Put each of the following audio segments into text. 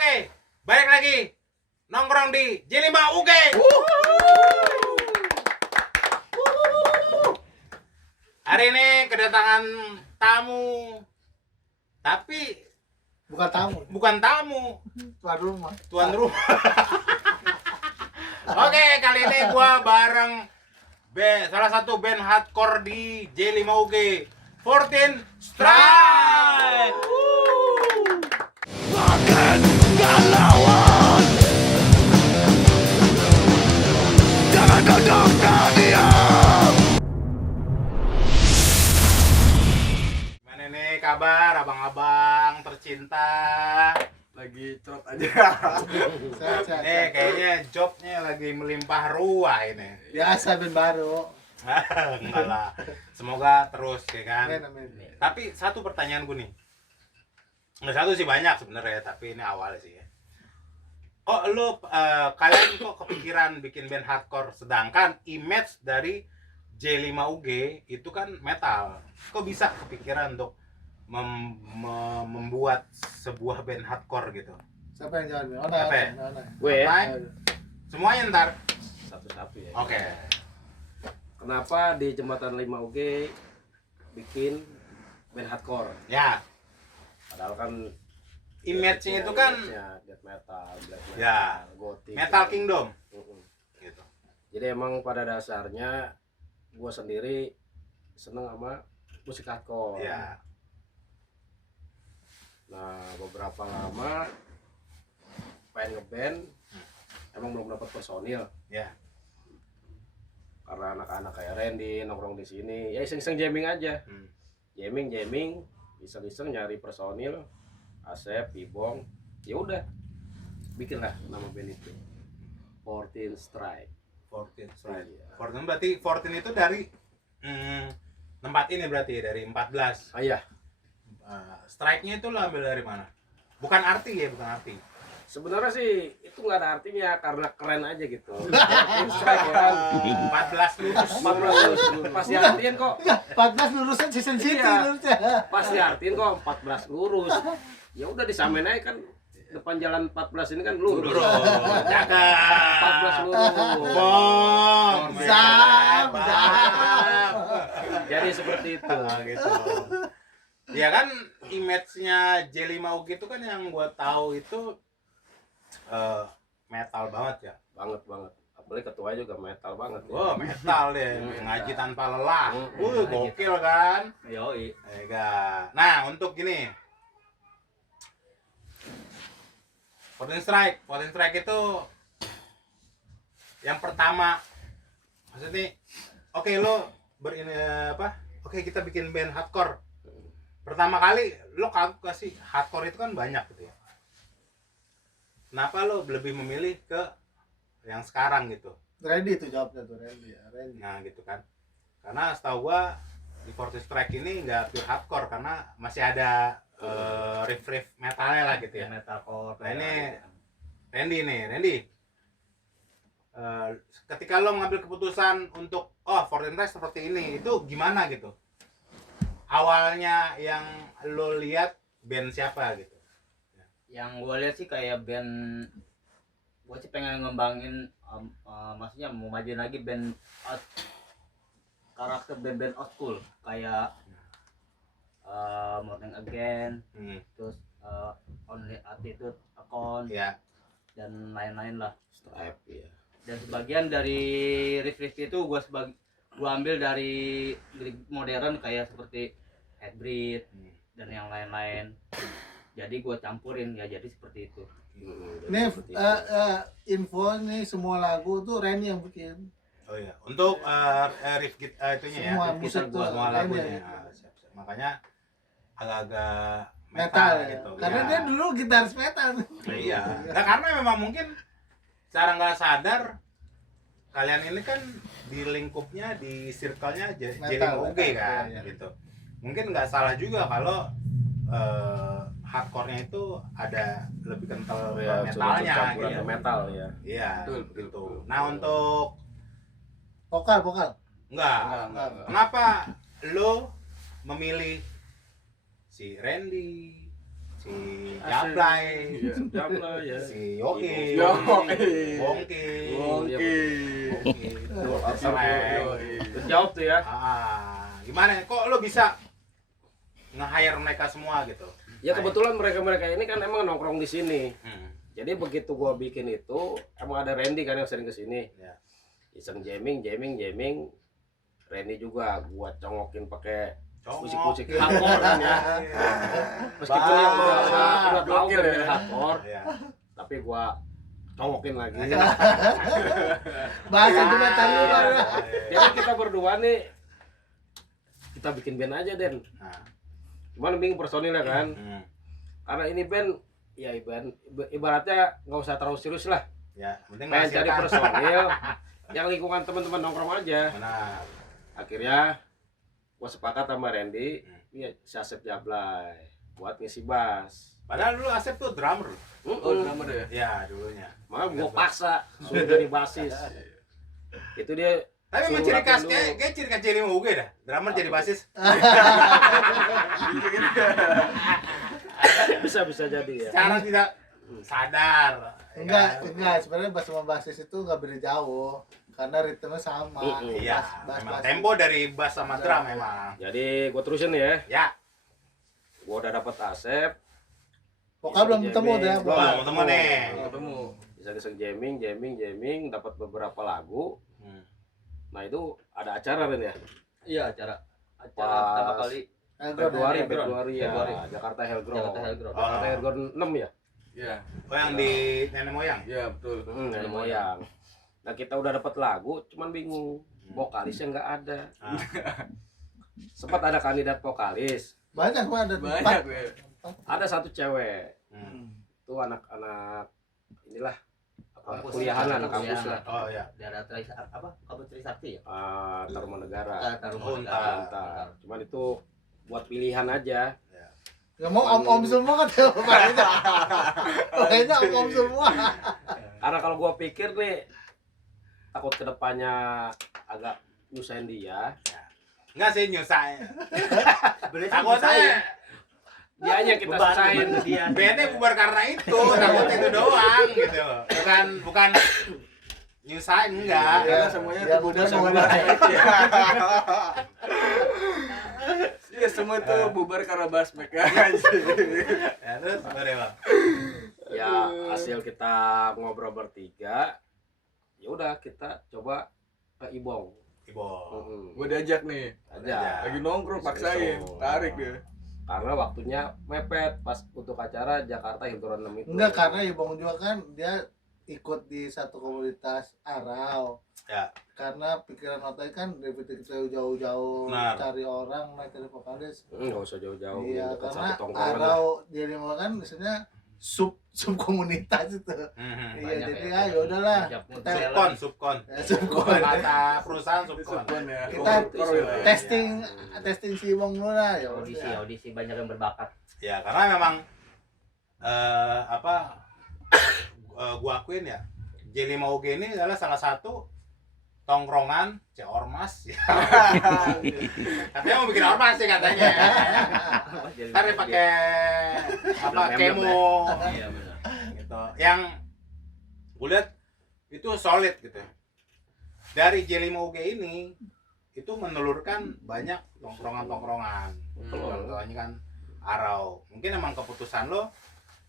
Oke, balik lagi nongkrong di J5 UG. Hari ini kedatangan tamu, tapi bukan tamu, tuan rumah. Oke, kali ini gua bareng salah satu band hardcore di J5 UG, 14 Strike. Makan galauan, jangan duduk dan diam. Gimana nih kabar abang-abang tercinta? Lagi cerot aja. Sehat. Nih kayaknya jobnya lagi melimpah ruah ini. Biasa band baru. Enggak lah. Semoga terus ya kan. Amin. Tapi satu pertanyaan gue nih. Nggak satu sih, banyak sebenarnya, tapi ini awal sih ya. Oh lu kalian kok kepikiran bikin band hardcore sedangkan image dari J5 UG itu kan metal. Kok bisa kepikiran untuk membuat sebuah band hardcore gitu? Siapa yang jawab? Apa ya? Gue ya. Apa? Semuanya ntar. Satu-satu ya. Oke. Kenapa di Jembatan 5 UG bikin band hardcore? Ya, Padahal kan image-nya itu kan image-nya death metal, black metal, Ya. gothic. Metal Kingdom gitu. Jadi emang pada dasarnya gua sendiri seneng sama musik hardcore. Ya. Nah, beberapa lama pengen ngeband, emang belum dapat personil. Ya. Karena anak-anak kayak Randy nongkrong di sini, ya iseng-iseng jamming aja. Jamming, iseng-iseng nyari personil, Asep, Ibong, ya udah, bikinlah nama band itu, 14 Strike. 14 Strike. Iya. 14 berarti 14 itu dari tempat ini berarti dari 14. Ah iya, Strike-nya itu lo ambil dari mana? Bukan arti ya, bukan arti. sebenarnya sih itu nggak ada artinya karena keren aja gitu. 14 Strike ya kan, 14 lurus. 14 lurus, pas diartiin kok, 14 lurusan season city Iya. lurusnya. pas diartiin kok 14 lurus. Ya udah disamain aja kan, depan jalan 14 ini kan lurus. Lurus. Jaga. 14 lurus. Bom. Zam. Jadi seperti itu. Gitu. Ya kan image-nya J5 UG itu kan yang gua tahu itu metal banget ya. Banget. Apalagi ketua juga metal banget ya. Oh, metal deh. Ngaji tanpa lelah. Ngaji Gokil kan? Yoi. Ega. Nah, untuk gini. 14 Strike itu yang pertama. Maksudnya oke lo Oke, kita bikin band hardcore. Pertama kali lo kasih hardcore itu kan banyak gitu ya. Kenapa lo lebih memilih ke yang sekarang gitu? Randy tuh jawabnya tuh Randy. Nah, gitu kan. Karena setahu gua di 14 Strike ini nggak pure hardcore karena masih ada riff metalnya lah gitu ya. Metalcore. Nah, ini Randy. Ketika lo mengambil keputusan untuk 14 Strike seperti ini, itu gimana gitu? Awalnya yang lo lihat band siapa gitu? Yang gue lihat sih kayak band, gue sih pengen ngembangin maksudnya mau majuin lagi band karakter band old school kayak Morning Again, terus Only Attitude, Akon, Ya. dan lain-lain lah. Stripe ya. Dan sebagian dari riff itu gue ambil dari lirik modern kayak seperti Hatebreed dan yang lain-lain. Jadi gue campurin ya, jadi seperti itu. Nih info nih semua lagu tuh Randy yang bikin. Oh iya. Untuk riff itunya Semua ya. musik tuh Semua Randy lagunya. yang Ah, siap. Makanya agak-agak metal ya. gitu. Karena Ya. dia dulu gitaris metal. Iya. Nah, karena memang mungkin secara nggak sadar kalian ini kan di lingkupnya, di circle-nya J5 UG kan, iya. gitu. Mungkin nggak salah juga kalau hardcore-nya itu ada lebih kental ke metalnya Campuran gitu. ke metal ya. Iya, Betul, gitu. betul. Nah, untuk Vokal. enggak. Enggak. Kenapa lo memilih si Randy, si Jablay, Iya. Jablay ya. si Yoi, Yoi. Bongki, Oke. Terjawab tuh ya. Gimana? Kok lo bisa nge-hire mereka semua gitu? Ya kebetulan mereka ini kan emang nongkrong di sini. Hmm. Jadi begitu gua bikin itu, emang ada Randy kan yang sering kesini. Ya. Iseng jamming. Randy juga gua congokin pakai Congok. musik-musik hardcore kan ya. Meskipun yang udah tahu Gokil kan ya. hardcore, Ya. tapi gua congokin lagi. Bahasa itu kata lu kan. Jadi kita berdua nih kita bikin band aja Den. Nah. Cuman bingung personilnya kan. Hmm. Karena ini band ya ibaratnya nggak usah terlalu serius lah. Ya, penting Pengen cari menghasilkan. personil yang lingkungan teman-teman nongkrong aja. Benar. Akhirnya gua sepakat sama Randy, ya si Asep Jablay buat ngisi bass. Padahal dulu Asep tuh drummer. Oh, drummer ya. Ya, dulunya. Malah gua paksa suruh jadi basis. Itu dia. Tapi emang Suruh ciri khas latihan dulu. kayak ciri khas Jerry Mauge dah. Drummer jadi basis. Bisa jadi ya. Secara tidak sadar. Enggak, Ya. enggak. Sebenarnya bass sama basis itu enggak beda jauh. Karena ritmenya sama. Iya, Bass- memang bass- tempo dari bass sama drum memang. Jadi gua terusin ya. Ya, Gua udah dapat Asep. Vokal belum ketemu deh. Belum. belum ketemu nih. Ketemu. Bisa jamming, dapat beberapa lagu. Hmm. Nah itu ada acara kan ya? Iya, acara Pas pertama kali Februari Februari. ya, Jakarta Hellground. Jakarta Hellground. Jakarta Hellground 6 ya? Iya. Oh, yang di nenek moyang. Iya, betul. Nenek moyang. Nah kita udah dapat lagu, cuman bingung vokalisnya nggak ada. Ah. Sempat ada kandidat vokalis, Banyak mah ada Banyak empat. ya. ada satu cewek, Hmm. itu anak-anak inilah apa, Kampus. kuliahan anak kampus Kuliahan. lah, Oh ya. daerah kampus Trisakti ya? Tarumanegara. Taruman Untar. Bentar. Cuman itu buat pilihan aja. Nggak mau om-om semua kan pokoknya. Pokoknya om-om semua. Karena kalau gua pikir nih takut kedepannya agak nyusahin dia. Enggak sih nyusahin. Sebenarnya Takutnya Dianya kita Beban susahin. dia. bandnya bubar karena itu, takut itu doang gitu. Bukan nyusahin enggak. Karena semuanya Ya, tuh benar, bubar benar. Iya, semua tuh bubar karena basmek aja. Ya terus boleh Bang. Ya hasil kita ngobrol bertiga, ya udah kita coba ke Ibong. Ibo. Gue diajak nih. Aja. Lagi nongkrong paksain, tarik dia. Karena waktunya mepet pas untuk acara Jakarta Hilltown 6 itu. Enggak, karena Ibong juga kan dia ikut di satu komunitas Arau. Ya. Karena pikiran otaknya kan dari kita jauh-jauh Benar. cari orang, naik dari vokalis. Nggak usah jauh-jauh. Iya, dekat karena satu tongkrongan lah. Arau jadi mau kan misalnya sub komunitas itu. Mhm. Iya, Banyak jadi ya. ya udahlah. Banyak Kita Subkon. Ya, subkon. Kata perusahaan subkon. Subkon ya. Kita Korwil ya. testing si Ibong dulu lah ya. Audisi banyak yang berbakat. Ya karena memang gua akuin ya, Jelly Mauge ini adalah salah satu tongkrongan ormas ya. Katanya mau bikin ormas sih katanya. Ntar dia pakai apa kemo Iya benar. gitu. Yang gue lihat itu solid gitu. Dari Jelly Mauge ini itu menelurkan banyak tongkrongan-tongkrongan. Contohnya kan Arau. Mungkin emang keputusan lo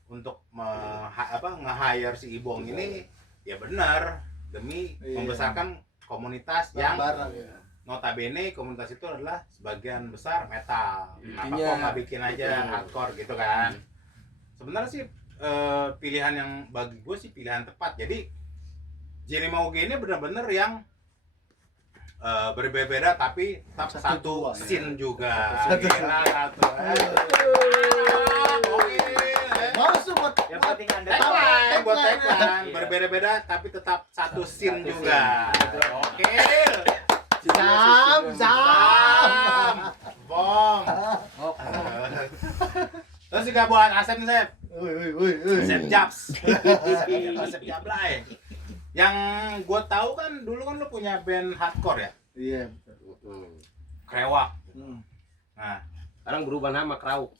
untuk nge-hire si Ibong ini ya benar demi Iya. membesarkan komunitas yang Bareng ya. notabene komunitas itu adalah sebagian besar metal. Kenapa Intinya- kok nggak bikin aja hardcore gitu kan? Sebenarnya sih pilihan yang bagi gue sih pilihan tepat. Jadi Jelly Mauge ini benar-benar yang berbeda-beda tapi tetap Satu satu dua, scene juga. Satu. Gila, satu. Mau support Yang penting Anda tahu. Tagline buat tagline Iya. berbeda-beda tapi tetap satu scene Satu juga. Oke. Sam. Sam. Bom. Terus juga buat Asep nih, Sep. Woi. Asep Japs. Asep Jablay. Yang gue tahu kan dulu kan lu punya band hardcore ya, Iya. Hmm. Krewak. Hmm. Nah, Sekarang berubah nama Krauk.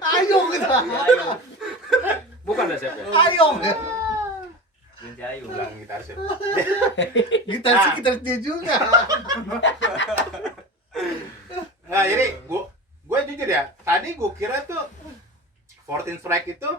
Ayo kita. Ayo. Bukan Asep ya? Ayo. Binti Ayu. Ulang gitaris ya. Kita dia juga. Nah, jadi gue jujur ya, tadi gue kira tuh 14 Strike itu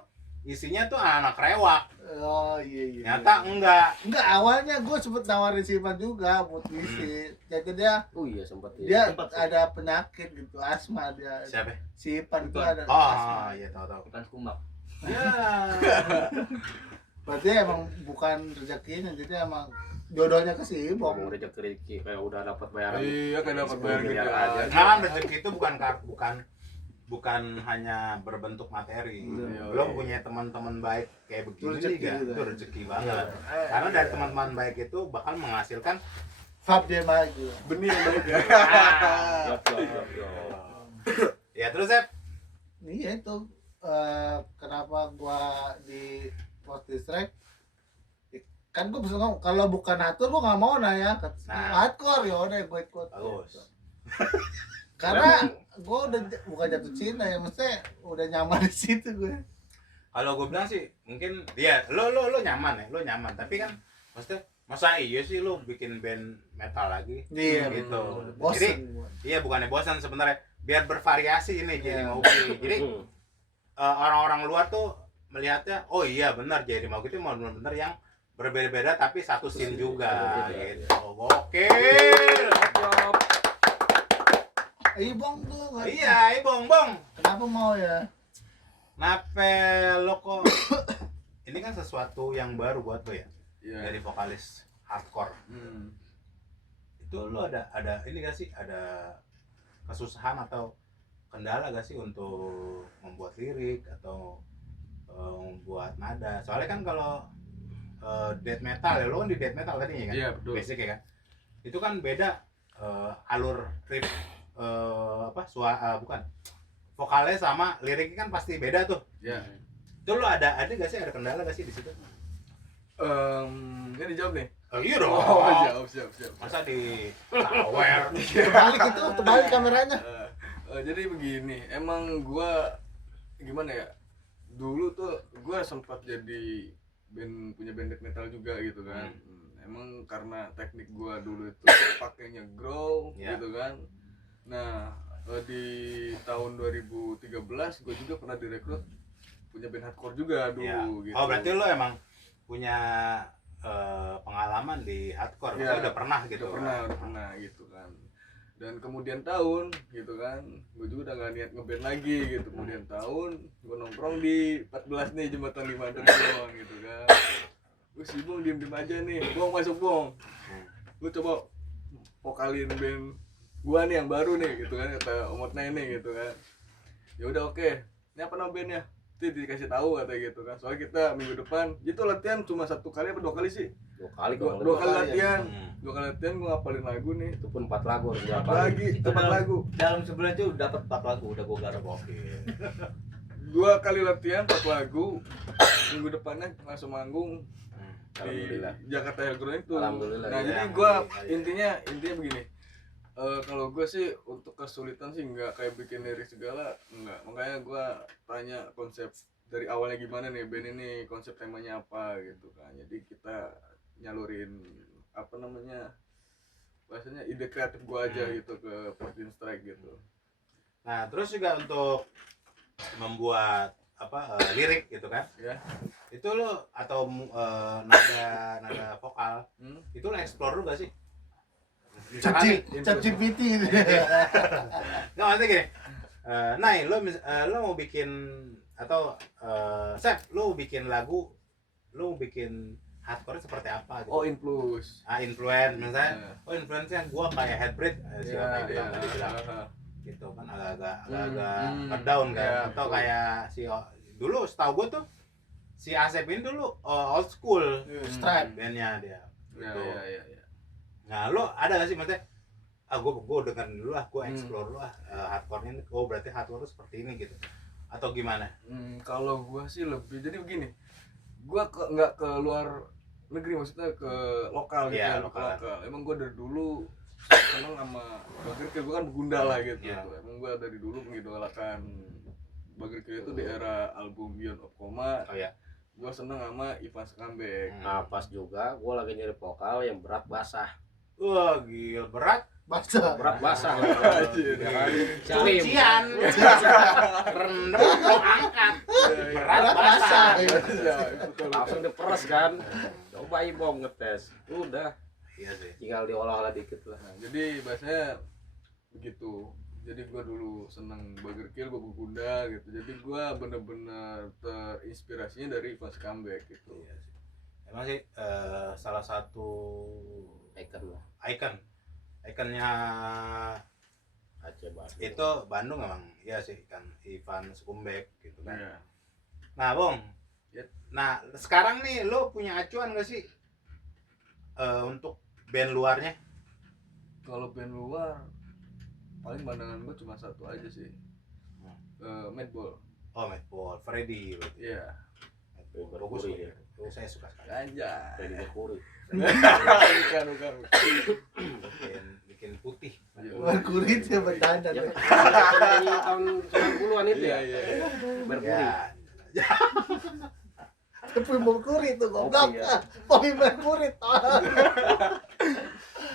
isinya tuh anak rewak. Oh iya. Ternyata enggak. Enggak, awalnya gue sempet nawarin si Ivan juga buat ngisi. Jadi dia Oh iya sempat ya. dia ada penyakit gitu, asma dia. Siapa? Si Ivan itu Ivan. ada Oh, asma. iya tahu. Ivan Kumbak. Ya. Berarti emang bukan rezekinya, jadi emang jodohnya ke si Ngomong Ibong. rezeki kayak udah dapat bayaran. Iya kan dapat bayar gitu Miliar aja. Nah, rezeki itu bukan hanya berbentuk materi. Iya. Belum punya teman-teman baik kayak begini Rezeki juga, juga. itu rezeki banget. Karena dari teman-teman baik itu bakal menghasilkan Fab dia maju. Benih yang baik ya. ya terus Sep. Iya itu kenapa gua di post distract kan gua bisa ngomong kalau bukan atur gua nggak mau nanya Nah. hardcore ya udah gua ikut. Bagus. Karena gua udah bukan jatuh cinta ya, maksudnya udah nyaman di situ gue. Kalau gue bilang sih mungkin dia lo nyaman ya, lo nyaman. Tapi kan maksudnya masa iya sih lo bikin band metal lagi? Iya, gitu. Jadi Bosen gua. iya bukannya bosan sebenarnya, biar bervariasi ini jadi Mauki. Jadi orang-orang luar tuh melihatnya oh iya benar jadi Mauki itu benar-benar yang berbeda-beda tapi satu scene juga Iya, gitu. Oke. Ibong tuh nggak- Iya, bong. kenapa mau ya? Nape lo kok ini kan sesuatu yang baru buat lo ya? Iya. Dari vokalis hardcore. Itu lo ada ini gak sih? Ada kesusahan atau kendala gak sih untuk membuat lirik atau membuat nada? Soalnya kan kalau death metal ya, lo kan di death metal tadinya kan? Iya, betul. Basic ya kan? Itu kan beda alur riff bukan vokalnya sama liriknya kan pasti beda tuh. Iya. Itu lo ada gak sih, ada kendala gak sih di situ? Ini dijawab nih. Oh iya dong. Oh, siap. Masa di sawer? Terbalik kameranya. Jadi begini, emang gua gimana ya? Dulu tuh gua sempat jadi punya band death metal juga gitu kan. Emang karena teknik gua dulu itu pakainya grow Iya. gitu kan. Nah, di tahun 2013 gua juga pernah direkrut punya band hardcore juga dulu Iya. gitu. Oh berarti lo emang punya pengalaman di hardcore, Iya. maksudnya udah pernah gitu? udah pernah gitu kan. Dan kemudian tahun gitu kan, gue juga udah gak niat ngeband lagi gitu. Kemudian tahun gue nongkrong di 14 nih Jembatan Limantan doang gitu kan. Gue si Bong diem aja nih, Bong masuk Bong, lu coba vokalin band gua nih yang baru nih gitu kan, kata Omotna ini gitu kan. Ya udah oke, ini apa nama bandnya? Itu dikasih tahu kata gitu kan. Soalnya kita minggu depan itu latihan cuma 1 kali apa 2 kali sih? 2 kali Dua kalau kali latihan. Hmm. 2 kali latihan gue ngapalin lagu nih. itu pun 4 lagu harus 4 dihafal. lagi, Itu 4 lagu. Dalam sebulan itu dapat 4 lagu udah gua garap. Oke. 2 kali latihan 4 lagu. Minggu depannya langsung manggung di Alhamdulillah. Jakarta Hellground itu. Alhamdulillah, Nah, ya. jadi gue intinya begini. Kalau gue sih untuk kesulitan sih nggak kayak bikin lirik segala, enggak. Makanya gue tanya konsep dari awalnya gimana nih band ini, konsep temanya apa gitu kan. Jadi kita nyalurin apa namanya, bahasanya ide kreatif gue aja gitu ke 14 Strike gitu. Nah terus juga untuk membuat lirik gitu kan? Ya. Itu lo atau nada vokal itu lo explore dulu gak sih? Misalkan nih, ChatGPT gitu. nggak maksudnya gini, Nay, lo mau bikin atau Sep, lo mau bikin lagu, lo mau bikin hardcore seperti apa gitu? Oh, influence. Influence misalnya, influence-nya gua kayak Headbreed, siapa yang bilang tadi bilang Iya. gitu kan agak Hmm. ngedown kan, Iya, atau betul. kayak dulu setahu gua tuh si Asep ini dulu old school Stripe. bandnya dia. Ya, Gitu. ya. Nah, lo ada gak sih maksudnya? Gue dengerin dulu lah, gue Hmm. explore dulu lah hardcore ini. Oh berarti hardcore itu seperti ini gitu. Atau gimana? Kalau gua sih lebih jadi begini. Gua nggak ke luar negeri, maksudnya ke lokal gitu Iya, ya, lokal. lokal. Emang gua dari dulu seneng sama Burger Kill. Gue kan begunda lah gitu. Iya. Emang gue dari dulu mengidolakan Burger Kill itu di era album Beyond of Coma. Oh ya. Gue seneng sama Ivan Comeback. Nah pas juga gue lagi nyari vokal yang berat basah. Wah, gila berat. Baca. Berat basah. Anjir. Ya kan? Slim. Cucian. Rendem lo angkat. Berat basah. Iya, betul. Langsung diperes kan. Coba Ibong ngetes. Udah Iya sih. tinggal diolah-olah dikit lah. Nah, jadi bahasanya begitu. Jadi gue dulu seneng Burger Kill, gue begunda gitu. Jadi gue bener-bener terinspirasinya dari Ivan Comeback gitu. Iya sih. Emang sih salah satu Icon lah. ikonnya Aceh Bandung. itu Bandung emang. Iya sih kan Ivan Comeback gitu kan. Iya. Nah, Bong. Ya. Nah, sekarang nih lo punya acuan gak sih untuk band luarnya? Kalau band luar paling pandangan gue cuma satu aja sih. Madball. Oh, Madball, Freddy berarti. Iya. Madball, bagus loh ya. Oh, saya suka sekali. Anjay. Freddy Mercury. bukan. Bikin putih. Luar kulit ya bercanda. Ya, penyanyi tahun 90-an itu ya. Iya. Mercury. Ya. Tapi Mercury itu goblok. Kopi ya. Kopi Mercury.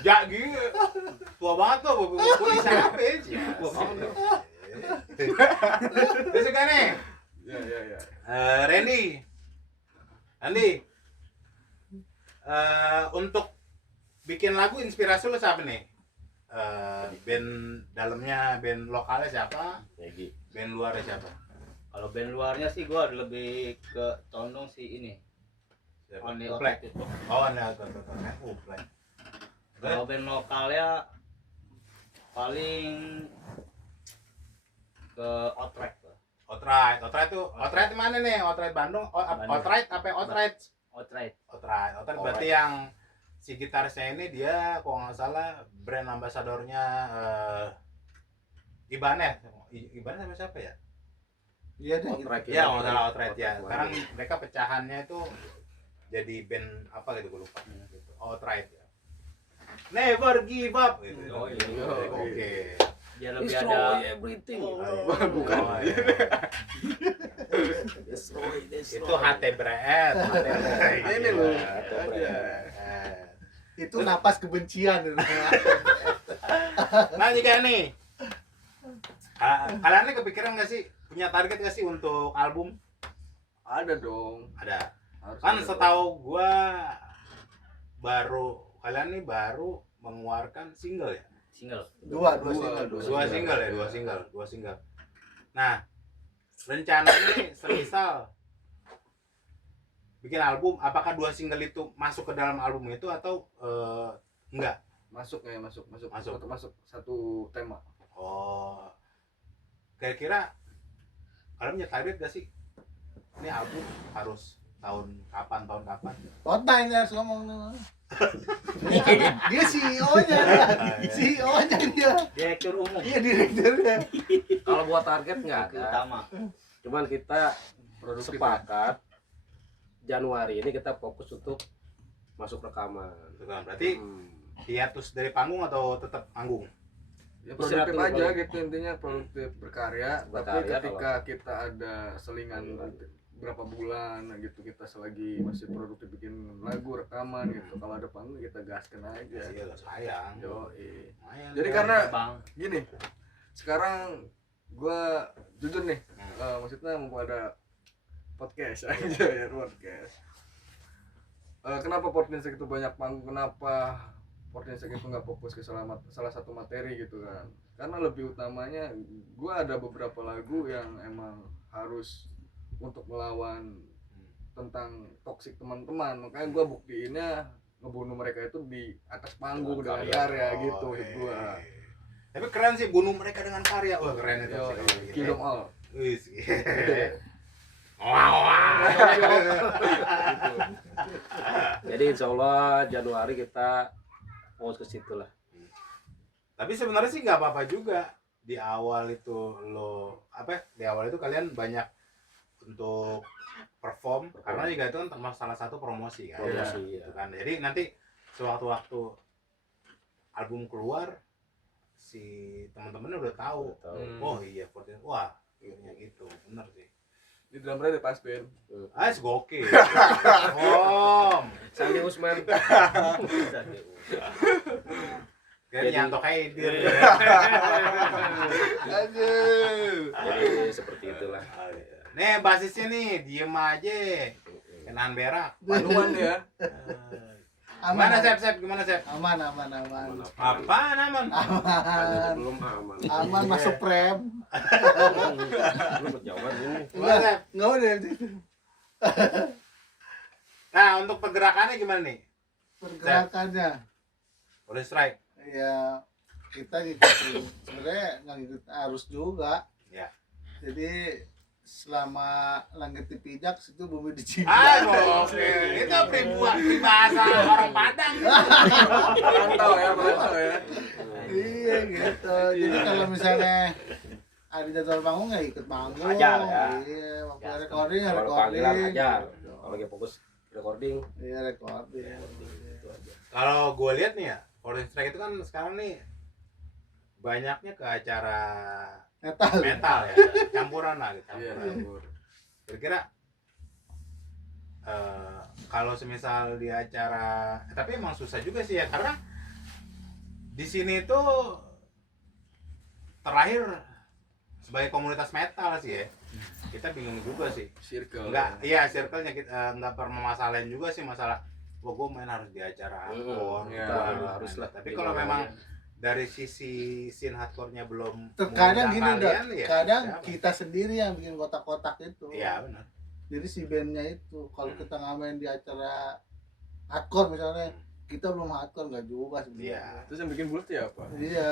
Ya gitu. Tua banget tuh, putih siapa sih? Terus kan nih, Iya. Randy. Untuk bikin lagu inspirasi lo siapa nih? Band dalamnya, band lokalnya siapa? Megi. Band luarnya siapa? Kalau band luarnya sih gua lebih ke condong si ini. Only Uplek. Outright itu. Oh, nah, kan Uplek. Kalau band lokalnya paling ke Outright. Outright mana nih? Outright Bandung? Bandung. Outright apa Outright? Outright. Outright berarti yang si gitarisnya ini dia kalau nggak salah brand ambasadornya Ibanez sama siapa ya? Iya deh. Outright Ya kalau nggak salah Outright ya. Bandung. Sekarang mereka pecahannya itu jadi band apa gitu gue lupa. Gitu. Outright ya. Never give up gitu. Oh, iya. Oke. Dia lebih Destroy ada everything. Bukan. Oh, iya. Destroy. Itu HT Bret. Ini loh. Iya. Itu napas kebencian. Nah juga nih, kalian nih kepikiran nggak sih punya target nggak sih untuk album? Ada dong. Ada. Harus Kan ada setahu gua kalian nih baru mengeluarkan single ya? single. Dua Dua single. Nah, rencananya nih semisal bikin album, apakah dua single itu masuk ke dalam album itu atau enggak? masuk Masuk. satu tema. Oh, kira-kira kalian punya target gak sih? Ini album harus tahun kapan? Kota ini harus ngomong nih. Dia CEO-nya, CEO-nya dia. Direktur umum. Iya direkturnya. Kalau buat target nggak Direktur ada. utama. Cuman kita Produktif. sepakat Januari ini kita fokus untuk masuk rekaman. Berarti hiatus dari panggung atau tetap manggung? Ya Istirahat produktif dulu, aja Bang. gitu intinya, produktif berkarya. Tapi Berkarya, ketika kita ada selingan berapa bulan gitu, kita selagi masih produktif bikin lagu rekaman gitu, kalau ada panggung kita gaskan aja. Iya, sayang. Yoi. Lumayan. Jadi karena Bang. gini, sekarang gua jujur nih, maksudnya mau ada podcast aja ya, podcast. Kenapa Portinsek itu banyak panggung? Kenapa Portinsek itu nggak fokus ke salah satu materi gitu kan? Karena lebih utamanya gua ada beberapa lagu yang emang harus untuk melawan tentang toksik teman-teman, makanya gua buktiinnya ngebunuh mereka itu di atas panggung dengan karya gitu maksud gua. Tapi keren sih, bunuh mereka dengan karya. Wah, keren itu Yo, sih. kill them all. Wis. Wow. Jadi insya Allah Januari kita fokus ke situ lah. Tapi sebenarnya sih nggak apa-apa juga. Di awal itu di awal itu kalian banyak untuk perform, karena juga itu kan termasuk salah satu promosi kan. Promosi, Gitu kan. Jadi nanti sewaktu-waktu album keluar si teman-temannya udah tahu. Tahu. Oh iya, 14. Wah, kayaknya gitu. Bener sih. Di drummer ada pas band. Ah, gokil. Om. Sandi Usman. Kayak nyantok kayak dia. Aduh. Jadi seperti itulah. Nih basisnya nih, diem aja. Kenahan berak. Panuan ya. Gimana Sep? Gimana Sep? Aman. Apaan aman? Aman. Belum aman. Aman masuk prem. Belum berjawaban ini. Gimana Sep? Enggak udah itu. Nah untuk pergerakannya gimana nih? Pergerakannya. Boleh strike? Ya kita ngikutin sebenarnya nggak ngikut arus juga. Ya. Jadi selama langit dipijak situ bumi dicibak. Ah gokil. Itu peribahasa orang Padang. Mantau ya. Iya gitu. Jadi kalau misalnya ada jadwal panggung nggak ikut panggung. Ajar, ya. Iya, waktu Ya, recording ya Kalau panggilan recording. ajar. Kalau lagi fokus recording. Iya recording. Itu aja. Kalau gue lihat nih ya, Falling Strike itu kan sekarang nih banyaknya ke acara metal ya, campuran lah gitu. Iya, Campuran. nganggur. Kira-kira kalau semisal di acara, tapi emang susah juga sih ya karena di sini tuh terakhir sebagai komunitas metal sih ya, kita bingung juga sih. Circle. Enggak, iya circle-nya kita enggak permasalahan juga sih masalah wah gue main harus di acara hardcore Iya, gitu. harus lah. Tapi kalau memang dari sisi scene hardcore-nya belum Terkadang gini mengundang udah, kalian, ya kadang siapa? kita sendiri yang bikin kotak-kotak itu. Iya benar. Jadi si bandnya itu kalau kita nggak main di acara hardcore misalnya, kita belum hardcore nggak juga Iya. sebenarnya. Terus yang bikin bulat ya apa? Iya.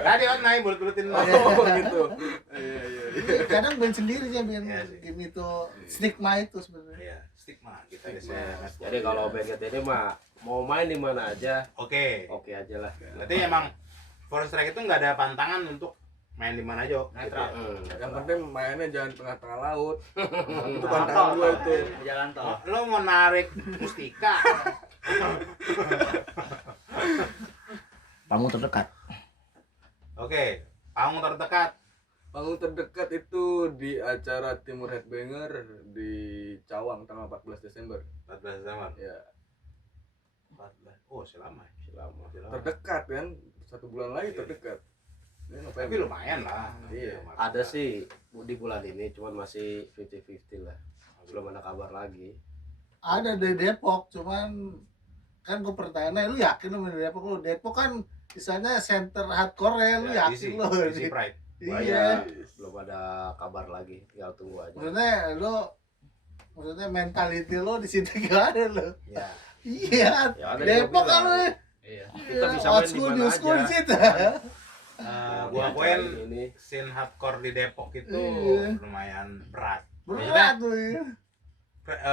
Tadi kan naik bulut-bulutin lo. Oh gitu. Iya. Jadi kadang band sendiri yang bikin Iya sih. game itu stigma itu sebenarnya. Iya, stigma kita Stigma. bisa. Jadi kalau band kita ini mah mau main di mana aja, Oke. oke aja lah. Berarti emang Forest Strike itu nggak ada pantangan untuk main di mana aja. Netral. Yang penting mainnya jangan tengah-tengah laut. Itu Jalan pantangan tol, gua itu. Jalan tol. Lo mau narik mustika. Panggung terdekat. Oke, panggung terdekat. Panggung terdekat itu di acara Timur Headbanger di Cawang tanggal 14 Desember. 14 Desember. Ya, 14. Oh, selama. Selama. terdekat kan. 1 bulan lagi terdekat. Ini Tapi November. lumayan lah. Iya. Ada sih di bulan ini, cuman masih 50-50 lah. Belum ada kabar lagi. Ada di Depok, cuman kan gue pertanyaan, lu yakin lu main di Depok? Lu Depok kan misalnya center hardcore ya, lu Ya, yakin easy, lu? easy pride. Iya. Banyak, belum ada kabar lagi. Tinggal tunggu aja. Maksudnya mentality lo di situ gimana lo? Ya. Iya, Ya, ada Depok yang kan lo. bilang. Iya. Kita bisa Old main di school, mana new school aja. di situ. Gua Di akuin acara ini. scene hardcore di Depok itu Iya. lumayan berat. Berat tuh ya.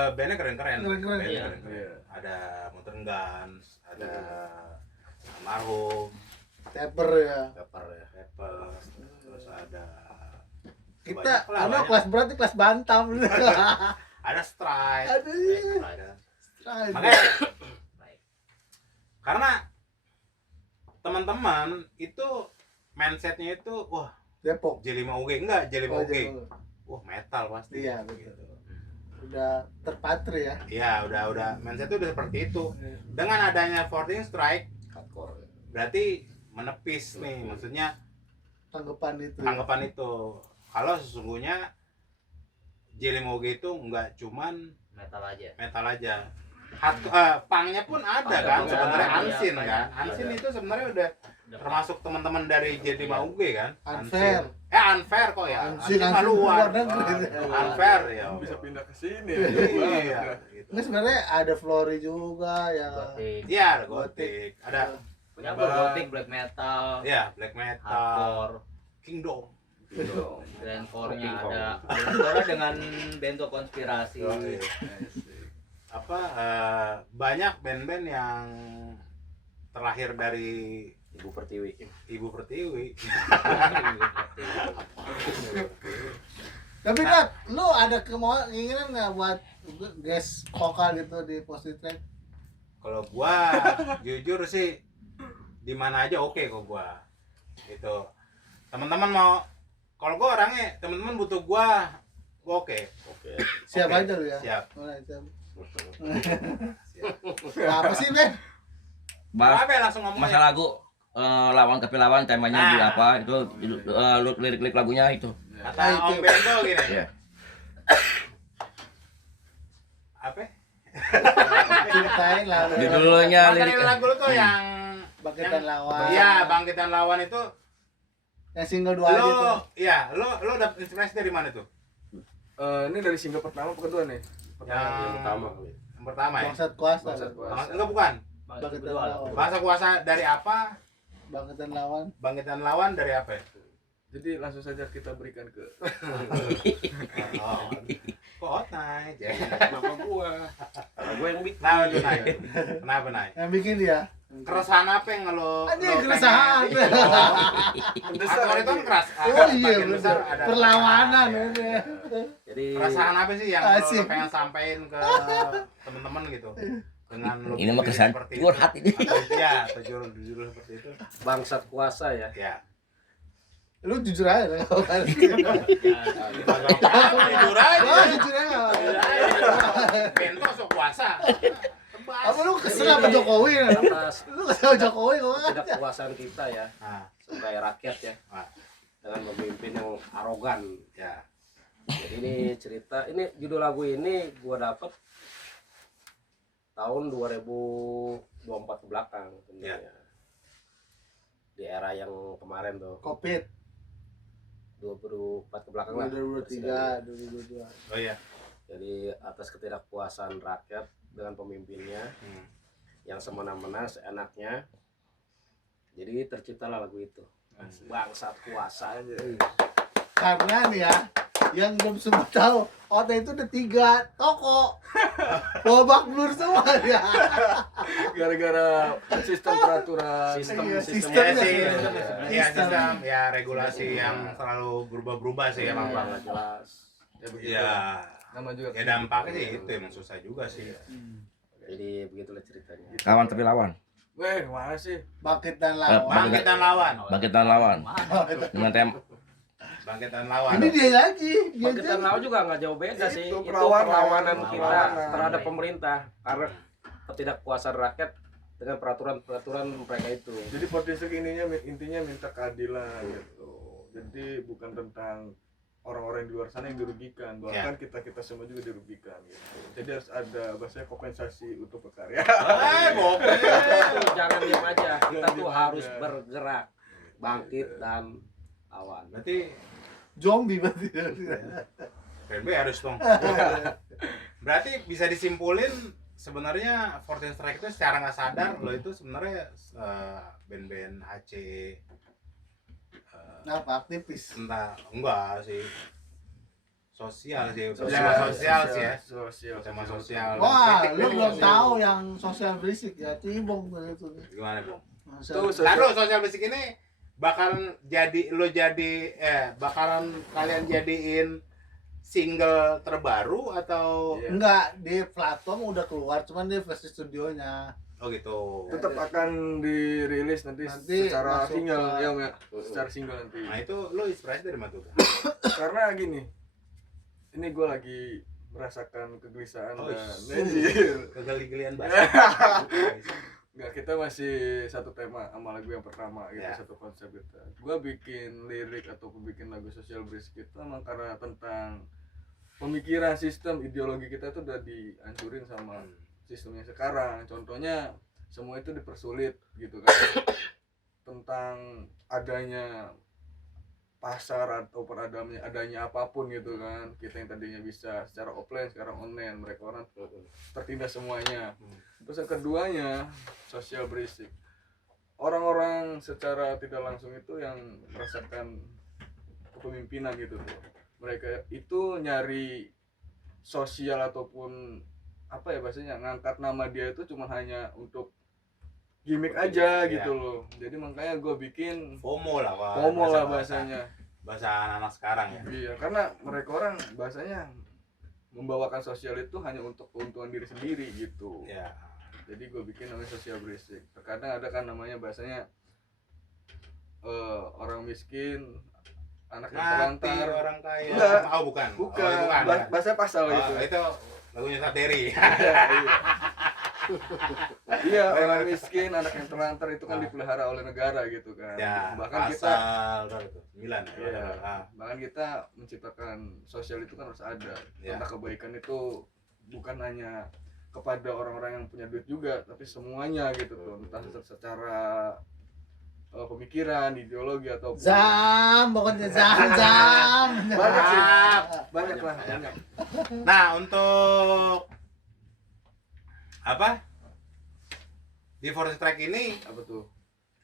Bandnya keren-keren. Keren-keren. Bandnya Iya. keren-keren. Iya. Ada Modern Guns, ada Almarhum, Taper ya. Paper ya. Peppers, terus ada Kita, banyak lah, banyak. kelas berat kelas bantam. Ada Strike. Aduh, iya. Ada. Makanya karena teman-teman itu mindsetnya itu wah Depok. J5UG enggak J5UG. Depok. Wah metal pasti. Iya, betul. Udah terpatri ya. Iya, udah mindsetnya udah seperti itu. Dengan adanya 14 Strike Hardcore. berarti menepis nih, maksudnya Tanggapan itu. tanggapan itu. Kalau sesungguhnya J5UG itu enggak cuman Metal aja. metal aja. Pangnya pun ada Ada kan juga, sebenarnya iya, Ansin banyak. kan. Ansin Ada. itu sebenarnya udah termasuk teman-teman dari J5UG kan. Unfair. Ansin. Unfair kok ya. Ansin mah luar. negeri. Unfair ya. Bisa pindah ke sini. Iya. Gitu. Ini sebenarnya ada Flory juga ya. Gothic. Iya, ada gothic, ada Ya, gothic, black metal, ya black metal, hardcore, kingdom. grindcore-nya King Kong. ada. Grindcore dengan bentuk konspirasi. Apa banyak band-band yang terlahir dari Ibu Pertiwi. Ibu Pertiwi. Tapi Nat, lu ada keinginan nggak buat guest vokal gitu di Positive Track? Kalau gua jujur sih di mana aja oke kok gua. Gitu. Teman-teman mau, kalau gua orangnya teman-teman butuh gua oke. Oke. Siap Oke, aja lu ya. Siap. Mulai, siap. Siap. Apa sih, Ben? Bahas Apa ya langsung ngomong masa lagu lawan tapi lawan temanya di Nah. apa itu lirik-lirik lagunya itu. Kata Ah, itu. Om Bento gini. Iya. Apa? Ceritain lah. Judulnya Materi lirik lagu lu tuh yang Bangkitan Lawan. Iya, Bangkitan Lawan itu Yang single 2 aja tuh. lo, iya, lo dapet inspirasi dari mana tuh? Ini dari single pertama apa kedua nih? Yang pertama. Yang pertama ya? Bangsat Kuasa. Bangsat Kuasa. Enggak bukan. Bangkitan Berdua. Lawan. Bahasa kuasa dari apa? Bangkitan Lawan. Bangkitan Lawan dari apa ya? Jadi langsung saja kita berikan ke Oh, kok Otnay? Kenapa gua? Karena gua yang bikin. Kenapa tuh Nay? Kenapa Nay? Yang bikin dia. Keresahan apa yang lo? Anjing, keresahan. Aktor itu kan keras. Oh iya, Bagian besar bener. ada Perlawanan. keresahan. Iya. Jadi Keresahan apa sih yang Asik. lo pengen sampein ke teman-teman gitu? Dengan lo Ini mah bikin keresahan seperti curhat itu. ini. Atau iya, atau judul seperti itu. bangsat kuasa ya. Ya. Lu jujur aja. Ya, Jujur aja. Oh, jujur aja. Bento sok kuasa. Apa lu kesel sama Jokowi? Atas Lu kesel sama Jokowi kok kan? ketidakpuasan kita ya Nah, sebagai rakyat ya Ah. dengan pemimpin yang arogan. ya. Jadi ini cerita, ini judul lagu ini gua dapet tahun 2024 ke belakang sebenarnya. Di era yang kemarin tuh, Covid 2024 ke belakang lah. 2023, 2022. Oh iya. Jadi atas ketidakpuasan rakyat dengan pemimpinnya yang semena-mena seenaknya. Jadi terciptalah lagu itu. Bangsat kuasa aja. Karena nih ya, yang belum sempat tahu, Ota itu ada 3 toko. Babak blur semua ya. gara-gara sistem peraturan. Sistem Iya, sistem sistemnya Ya sih, sih. ya sistem, ya regulasi yang selalu berubah-berubah sih emang Emang bang. nggak jelas. Ya begitu. Ya, Nama juga. ya dampaknya sih itu emang susah juga sih. Jadi begitulah ceritanya. Lawan tapi lawan. Weh, mana sih? Bangkit dan lawan. Bangkitan lawan, Bangkitan lawan. Dengan bangkitan lawan. Ini dia lagi. Dia Bangkitan aja. Lawan juga nggak jauh beda sih. Itu Itu perlawanan. perlawanan kita Perlawanan. terhadap pemerintah karena ketidakpuasan rakyat dengan peraturan-peraturan mereka itu. Jadi potensi intinya minta keadilan gitu. Jadi bukan tentang orang-orang di luar sana yang dirugikan, bahkan kita semua juga dirugikan gitu. Jadi harus ada bahasanya kompensasi untuk berkarya. Gokil. Itu jangan diam aja. Kita Jangan tuh diam harus aja. bergerak, bangkit dan lawan. Berarti Zombie berarti. BNB harus dong. Berarti bisa disimpulin sebenarnya 14 Strike itu secara nggak sadar lo itu sebenarnya band-band HC Apa aktivis? entah enggak sih sosial sih Sosial, sosial sih ya Sosial. sama sosial. Wah, Kritik lu dulu belum sosial. tahu yang sosial berisik ya, Cibong itu. Gimana Bang? Tuh, Lalu sosial basic ini bakalan bakalan kalian jadiin single terbaru atau Iya. Enggak, di platform udah keluar, cuman di versi studionya. oh gitu. Tetap akan dirilis nanti secara masuk single ke- ya Om, ya. Secara single nanti. Nah itu lo inspirasi dari mana tuh? Karena gini, ini gue lagi merasakan kegelisahan Oh, dan iya. anjir. Kegeli-gelian bahasa. Enggak, kita masih satu tema sama lagu yang pertama gitu, Ya. satu konsep kita. Gua bikin lirik atau bikin lagu sosial berisik itu emang karena tentang pemikiran sistem ideologi kita itu udah dihancurin sama sistemnya sekarang. Contohnya semua itu dipersulit gitu kan. Tentang adanya pasar atau adanya apapun gitu kan. Kita yang tadinya bisa secara offline sekarang online, mereka orang tertindas semuanya. Terus yang keduanya sosial berisik. Orang-orang secara tidak langsung itu yang merasakan kepemimpinan gitu tuh. Mereka itu nyari sosial ataupun apa ya bahasanya, ngangkat nama dia itu cuma hanya untuk gimmick aja Iya. gitu loh. Jadi makanya gue bikin FOMO lah, Wak. FOMO lah Bahasa- bahasanya. bahasa anak-anak sekarang ya. Iya, karena mereka orang bahasanya membawakan sosial itu hanya untuk keuntungan diri sendiri gitu. Ya. jadi gue bikin namanya Social Basic. Terkadang ada kan namanya bahasanya orang miskin, anak yang Mati terlantar. orang kaya. Enggak. Oh bukan. Bukan, Oh, itu bukan. bahasa pasal Oh, gitu. itu lagunya Sateri. Iya, orang miskin, anak yang terlantar itu kan Ah. dipelihara oleh negara gitu kan. Ya, Bahkan kita pasal berapa itu? 9 ya. Iya. Ah, bahkan kita menciptakan sosial itu kan harus ada. Ya. Tentang kebaikan itu bukan hanya kepada orang-orang yang punya duit juga, tapi semuanya gitu tuh. Entah secara pemikiran, ideologi atau Zam, pokoknya zam. banyak sih, Maaf. banyak lah, banyak. Nah, untuk apa? Di Forest Track ini Apa tuh?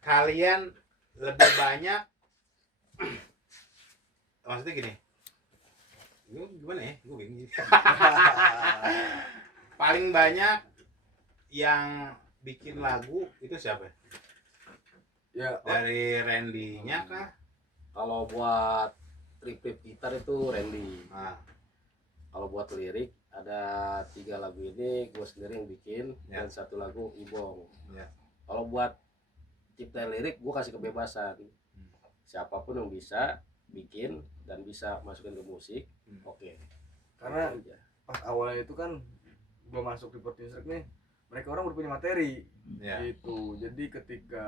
kalian lebih banyak maksudnya gini. Gue gimana ya? Gue bingung. Paling banyak yang bikin lagu itu siapa? Ya, Dari Randy-nya kah? Kalau buat trip gitar itu Randy. Nah, Kalau buat lirik ada 3 lagu ini gue sendiri yang bikin Ya. dan 1 lagu Ibong. Ya. Kalau buat cipta lirik gue kasih kebebasan. Siapapun yang bisa bikin dan bisa masukin ke musik, oke. karena Gitu aja. pas awalnya itu kan gue masuk di Portinstrek nih, mereka orang udah punya materi ya. gitu. Jadi ketika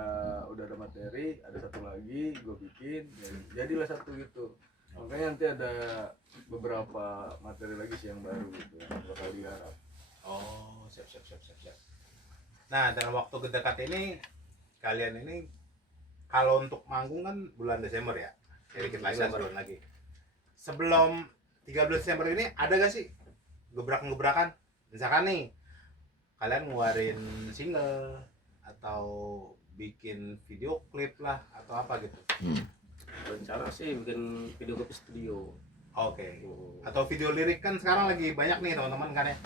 udah ada materi, ada 1 lagi gue bikin, jadilah 1 gitu. Makanya nanti ada beberapa materi lagi sih yang baru gitu yang bakal digarap. Oh, siap. Nah, dalam waktu dekat ini kalian ini kalau untuk manggung kan bulan Desember ya. Ya dikit lagi lah, Desember. sebulan lagi. Sebelum 13 Desember ini ada gak sih gebrakan-gebrakan? Misalkan nih kalian ngeluarin single atau bikin video klip lah atau apa gitu. Rencana sih bikin video klip studio. Oke. Atau video lirik kan sekarang lagi banyak nih teman-teman kan ya.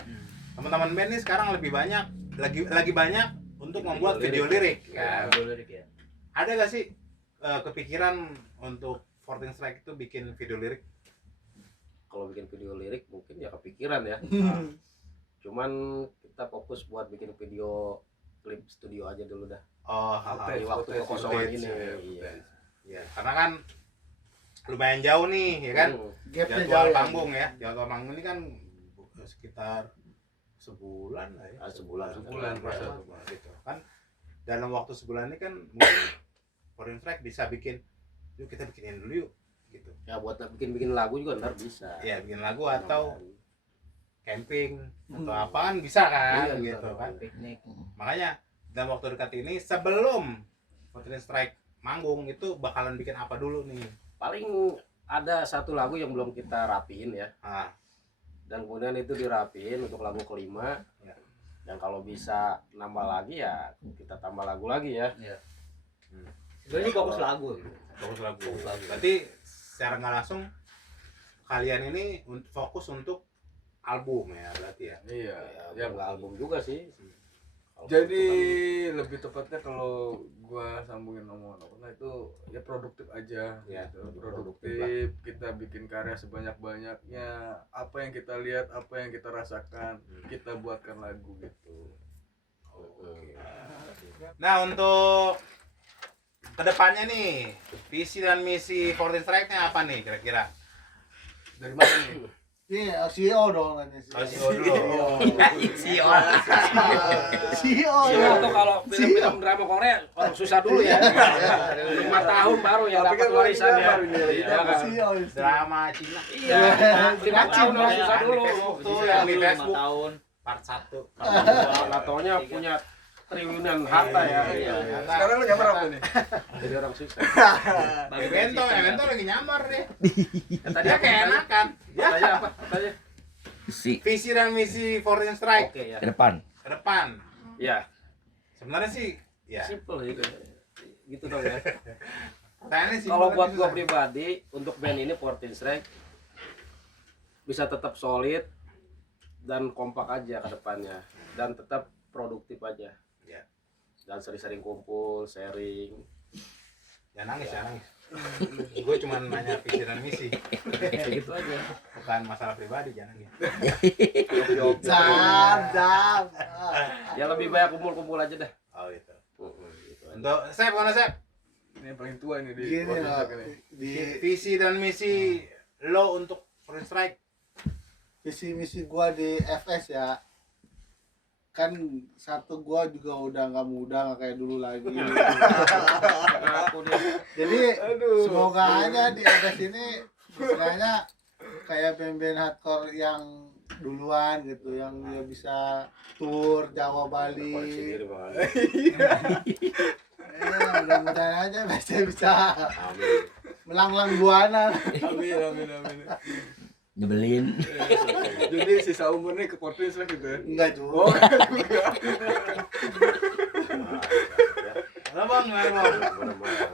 Teman-teman band nih sekarang lebih banyak lagi banyak untuk membuat video lirik. Ya, Ya. gue lirik ya. Ada gak sih kepikiran untuk 14 Strike itu bikin video lirik? Kalau bikin video lirik mungkin ya kepikiran ya. Cuman kita fokus buat bikin video klip studio aja dulu dah. Oh, Di waktu footage, kekosongan footage, ini. ya, Iya. Ya, karena kan lumayan jauh nih, ya kan? Gapnya Jadwal jauh ya. panggung ya. Jadwal panggung ini kan sekitar sebulan lah ya. Sebulan. Ya, gitu. Kan dalam waktu sebulan ini kan mungkin 14 Strike bisa bikin, yuk kita bikinin dulu yuk gitu. Ya buat bikin lagu juga ntar bisa. Ya, bikin lagu atau camping atau apa kan bisa kan Iya, gitu bisa. kan. Piknik. Makanya dalam waktu dekat ini sebelum 14 Strike manggung itu bakalan bikin apa dulu nih? Paling ada 1 lagu yang belum kita rapiin ya. Ah, Dan kemudian itu dirapiin untuk lagu kelima. Ya. Dan kalau bisa nambah lagi ya kita tambah lagu lagi ya. Sebenarnya fokus lagu gitu. fokus lagu. Berarti secara nggak langsung kalian ini fokus untuk album ya berarti ya. Iya, Ya, nggak album juga sih. Kalau Jadi itu lebih tepatnya kalau gua sambungin omongan Opna itu ya produktif aja, Ya, gitu. lebih Produktif, kita bikin karya sebanyak-banyaknya, apa yang kita lihat, apa yang kita rasakan, kita buatkan lagu gitu. Nah untuk kedepannya nih visi dan misi 14 Strike-nya apa nih kira-kira? Dari mana nih? Iya, CEO dong nanya Oh, CEO dulu. CEO. CEO Iya, ya. itu kalau film-film drama Korea orang susah dulu ya. 5 tahun baru yang Tapi dapat kan warisan ya. baru nih, Iya kan? CEO. Drama Cina. Iya, 5 tahun orang susah dulu. Tuh yang di 5 Facebook tahun. part 1. Natonya punya triliunan harta ya. Iya. Sekarang lu nyamar apa nih? Jadi orang sukses. Evento lagi nyamar deh. Tadi Dia apa? keenakan. Ya, Tanya apa? Tanya. visi dan misi 14 Strike Oke ya. Ke depan. ke depan. Ya, Sebenarnya sih ya. simple gitu. Gitu dong ya. Tanya sih. Kalau buat gua pribadi untuk band ini 14 Strike bisa tetap solid dan kompak aja ke depannya dan tetap produktif aja. Ya. Dan sering-sering kumpul, sharing. Ya nangis ya nangis. Gue cuma nanya visi dan misi, Kayak gitu aja. bukan masalah pribadi, jangan ya. Jam. Ya lebih banyak kumpul-kumpul aja dah. Oh gitu. Gitu aja. Untuk Sep, mana Sep? Ini yang paling tua ini di Gini Force lah, Strike ini. di Visi dan misi lo untuk Force Strike. visi misi gua di FS ya, kan satu gua juga udah nggak muda, nggak kayak dulu lagi. Aku deh. Jadi Aduh. semoga aja di FS ini istilahnya kayak band-band hardcore yang duluan gitu, yang dia bisa tour Jawa Koleksi Bali. diri Bang. Mudah-mudahan aja bisa Amin. melanglang buana. Amin. Nyebelin. Jadi sisa umurnya ke Force Strike gitu ya. Enggak juga. Oh, Lo bang, gimana bang?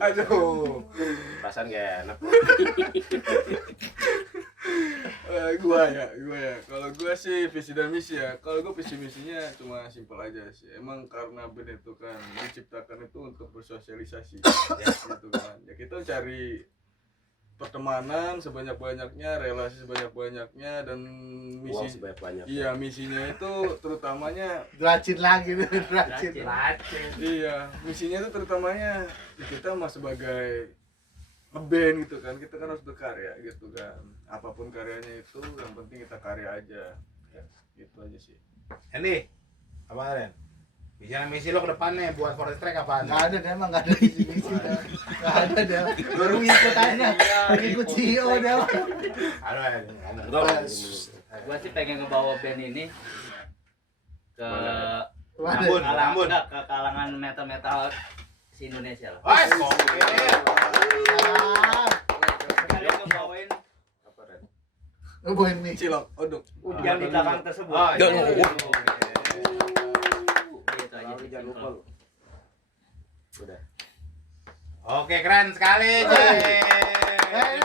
aduh. Perasaan gak enak. Gua ya. Kalau gua sih visi dan misi ya. Kalau gua visi misinya cuma simpel aja sih. Emang karena band itu kan diciptakan itu untuk bersosialisasi, ya, gitu kan. Ya kita cari pertemanan sebanyak-banyaknya, relasi sebanyak-banyaknya, dan Uang misi. sebanyak-banyak. Iya, misinya itu terutamanya. Deracin lagi tuh, deracin. Iya, misinya itu terutamanya ya kita mah sebagai ngeband gitu kan, kita kan harus berkarya gitu kan. Apapun karyanya itu, yang penting kita karya aja. Ya, gitu aja sih. Andy, apa kalian? Visi dan misi lo ke depannya buat Force Strike apaan? Nggak ada deh, emang nggak ada visi-misi dah. Nggak ada deh. Baru ngikut aja, ngikut CEO deh. Halo ya. Gua sih pengen ngebawa band ini ke Ambon, Ambon. enggak, ke kalangan metal si Indonesia lah. Wah, oke. Kalian ngebawain Apa Ren? Oh, boy ini. Cilok, odok. yang di belakang tersebut. Oh, iya. Gitu aja sih. Jangan lupa lu. Udah. Oke, keren sekali, Cek.